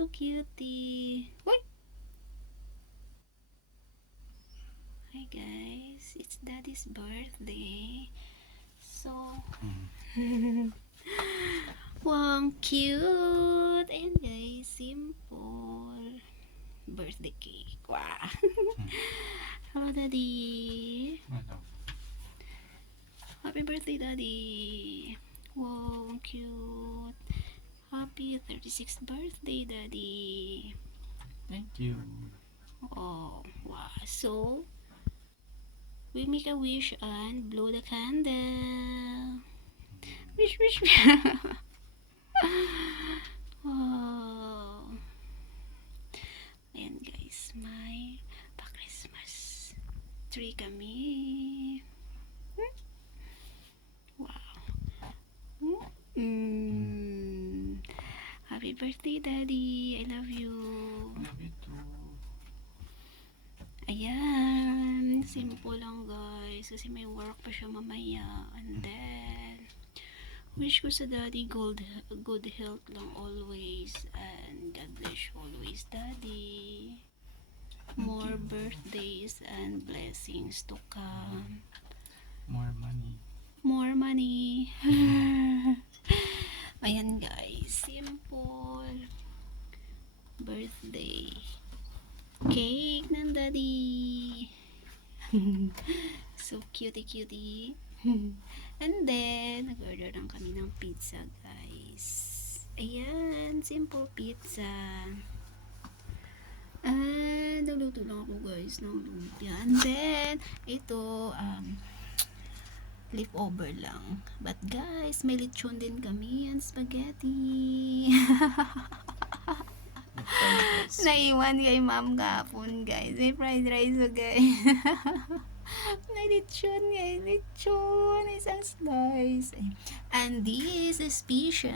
so cutie. Wait. Hi guys, it's Daddy's birthday. So, wow, cute. And guys, simple birthday cake. Wow. Hello, Daddy. Happy birthday, Daddy. Wow, cute. Happy 36th birthday, Daddy. Thank you. Oh, wow. So, we make a wish and blow the candle. Wish, wish, wish. Wow. Ayan guys, may pa-Christmas tree kami. Wow. Happy birthday, Daddy. I love you. Love you too. Ayan. Simple lang guys. Kasi may work pa siya mamaya. And then, wish ko sa Daddy good health lang always. And God bless you always, Daddy. More birthdays and blessings to come. More money. More money. Ayan guys, simple birthday cake ng Daddy. So cutie. And then, nag-order lang kami ng pizza guys. Ayan, simple pizza. And luluto lang ako guys ng lumpia. And then, ito, leftover lang. But guys, may lechon din kami and spaghetti. Naiwan kay ma'am kapon guys. May fried rice guys. May lechon guys. Lechon. Isang slice. And this is special.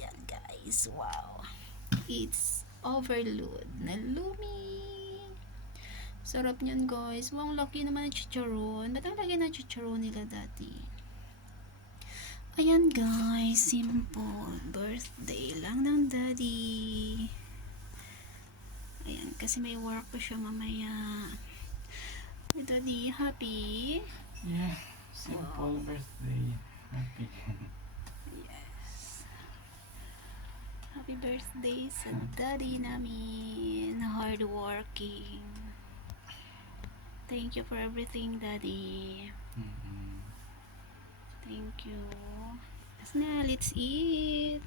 Yan guys. Wow. It's overload na lumi. Sarap niyan guys. Wow, laki naman ng chicharon. Ba't ang laki ng chicharon nila dati? Ayan guys, simple birthday lang ng Daddy. Ayan, kasi may work pa siya mamaya. Daddy, happy? Yeah, simple birthday. Happy. Yes. Happy birthday sa Daddy namin. Hardworking. Thank you for everything, Daddy. Thank you. Now, let's eat.